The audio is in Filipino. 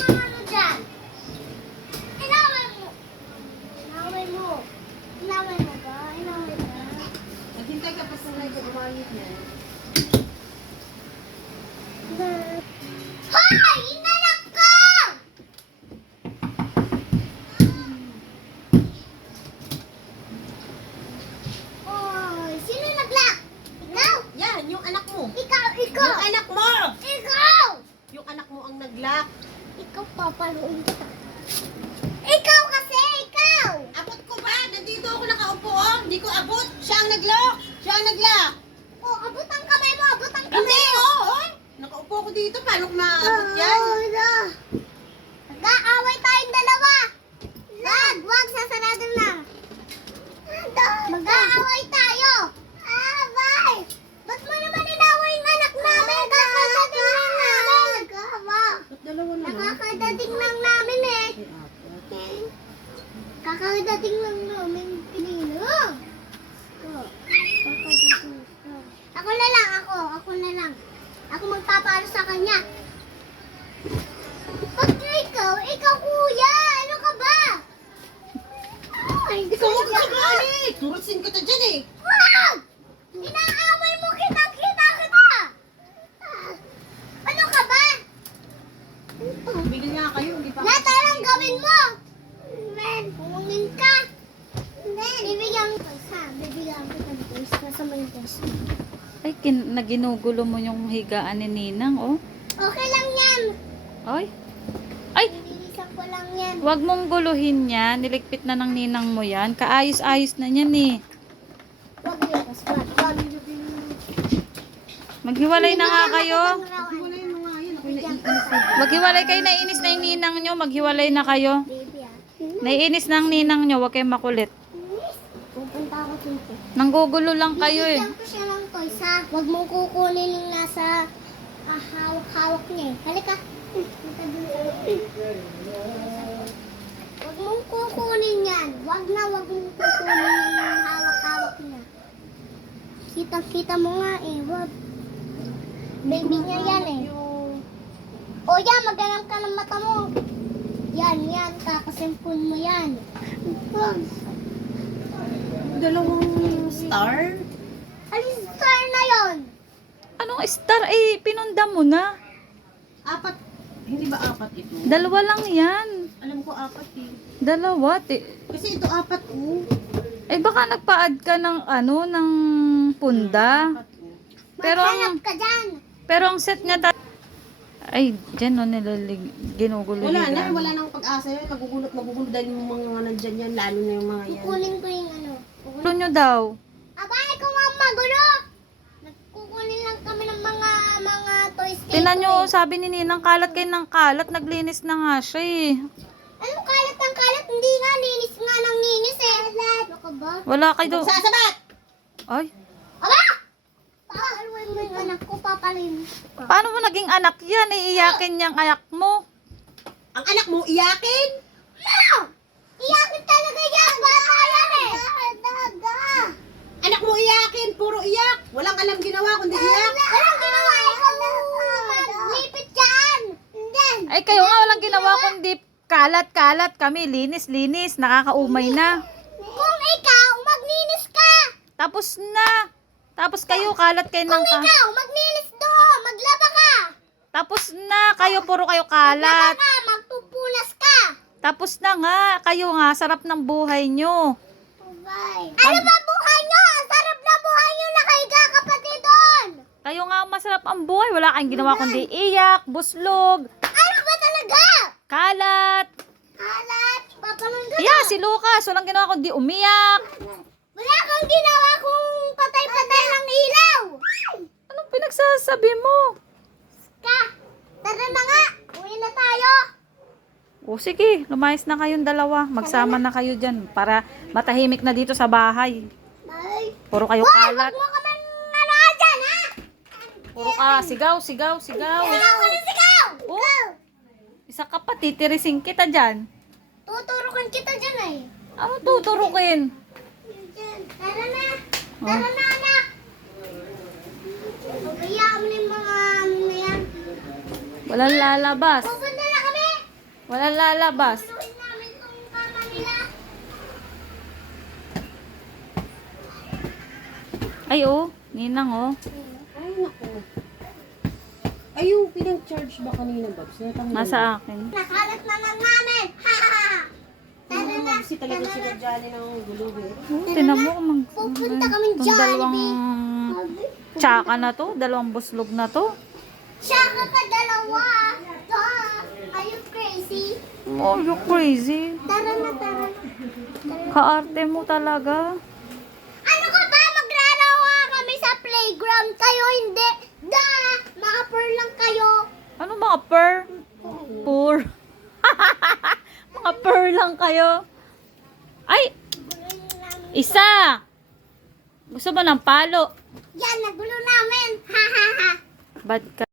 ang ano dyan? Inaway mo. Inaway mo. Inaway mo ba? Inaway ba? Naghintay ka pa sa medyo umayit niya. Hoy! Inanak ko! Hoy! Sino nag-lock? Ikaw? Yan, yung anak mo. Ikaw! Yung anak mo! Ikaw! Yung anak mo ang nag-lock. Ikaw, papaluin kita. Ikaw kasi! Ikaw! Abot ko ba? Nandito ako nakaupo, oh. Hindi ko abot. Siya ang nag-lock. Siya ang nag-lock. Oh, abot ang kamay mo! Abot ang kamay Hindi, mo! oh. Nakaupo ko dito. Paano ko maabot yan? Nag-aaway tayong dalawa! Wag! Sasarado lang! Mag-aaway tayo! Away! Ba't mo naman inaway yung anak namin? Kakadating lang namin! Ba't dalawa na lang? Nakakadating lang namin eh! Ay, apat. Kakadating lang namin pinino! Ako na lang, ako na lang. Ako magpapalo sa kanya. Ba't ikaw? Ikaw kuya! Ano ka ba? Ay, Ikaw mo kasabali. Turusin kita dyan eh. wag! Inaaway mo kita! Ano ka ba? Bigyan niya kayo. Hindi pa. Lahat lang gawin mo! Men, pumungin ka! Men, bibigyan ko sa bibigyan ko ng toys. Nasa may toys. Ay, naginugulo mo yung higaan ni Ninang, oh. Okay lang yan. Ay. Ay, Nililisan ko lang yan. wag mong guluhin yan. Niligpit na ng ninang mo yan. Kaayos-ayos na yan eh. Wag lipas, wag. Maghiwalay na nga kayo. Wala yung mga yan. Ako'y naiinis na. Maghiwalay kayo. Naiinis na yung ninang nyo. Maghiwalay na kayo. Baby ah. Naiinis na ang ninang nyo. Huwag kayong makulit. Pupunta ako dito. Nanggugulo lang kayo eh. Bibigyan ko siya ng toys ha. Wag mong kukunin yung nasa hawak-hawak niya eh. Halika. Wag mong kukunin yan. Wag mong kukunin yung hawak-hawak niya. Kita mo nga eh. Wag. Baby niya yan eh. O yan, maghanap ka ng mata mo. Yan. Kakasimpun mo yan. Wag. Dalawang star? Alis star na yon. Anong star? Eh, pinunda mo na. Apat. Hindi ba apat ito? Dalawa lang yan. Alam ko apat eh. Dalawa. Kasi ito apat oh. Eh, baka nagpa-add ka ng ng punda. Apat oh. Pero Maghanap ang, ka dyan. pero ang set niya ay, dyan no, ginugulo Wala na, higaan. wala nang pag-asa yun. Magugulot dahil yung mga nandyan yan, lalo na yung mga yan. Kukunin ko yung ano. Gulo nyo daw. Abay, kung ang magulo. Nagkukunin lang kami ng mga toys. Tinan nyo, sabi ni Ninang, kalat kayo ng kalat. Naglinis na nga siya eh. Anong kalat ng kalat? Hindi nga, linis nga ng linis eh. Ano ka ba? Wala kayo daw. Sasabat! Ay, Aba! Papaluin mo yung anak ko, papalinis ko. paano mo naging anak yan? Iiyakin niyang anak mo. Ang anak mo, iyakin! No! Iyakin talaga yan! Bata yan eh! Anak mo, iyakin! Puro iyak! Walang alam ginawa kundi iyak! Walang ginawa, ikaw maglipit dyan! Hindi! Ay, kayo nga walang ginawa kundi kalat-kalat kami. Linis-linis. Nakakaumay na. Kung ikaw, maglinis ka! Tapos na. Tapos kayo, kalat kayo ng Kung ikaw, maglinis doon! Maglaba ka! Tapos na. Kayo, puro kayo Maglaba kalat. ka! Magpupunas ka! Tapos na nga. Kayo nga, sarap ng buhay nyo. Ano ba buhay nyo? Ang sarap na buhay nyo! Nakahiga ka pati doon! Kayo nga, masarap ang buhay. Wala kayong ginawa kundi iyak, buslog, Ano ba talaga? kalat. Alat! Papalong ka Yeah, si Lucas. Walang ginawa kundi umiyak. Wala kang ginawa kung patay-patay ng ilaw! Anong pinagsasabi mo? Ka! Tara na nga! Uwi na tayo! O sige, lumayas na kayong dalawa. Magsama na kayo dyan para matahimik na dito sa bahay. Bye! Puro kayo Hoy! kalat. Huwag mo ka man ano dyan, ha? Puro ka, sigaw, sigaw, sigaw. Sigaw ka na sigaw! Oh, isa ka pa, titirisin kita dyan. Tuturukan kita dyan eh. Ano tuturukin? Tara na! Tara na, anak! Pagkayaan mo na yung mga ano na yan. Walang lalabas. Pupunta na kami! Walang lalabas. Guluhin namin tong kama nila. Ay, oh. Ninang, oh. Ay, naku. Ay, yung pinag-charge ba kanina, Babs? Natanggal. Nasa akin. Nakalat na lang namin. Ha ha ha. Tara na. Kasi talaga si Johnny ng gulo, eh. Oh, tinan mo. Pupunta kami Itong Jollibee. dalawang tsaka na to. Dalawang buslog na to. Tsaka ka dalawa. Are you crazy? Oh, you crazy. Tara na, tara na. Kaarte mo talaga. Ano ka ba? Maglalawa kami sa playground. Kayo hindi. Mga pearl lang kayo. Ano mga per? Poor. Mga per lang kayo. Ay! Isa! Gusto mo ng palo? Yan, nagulo namin. Ha ha ha. Bad ka.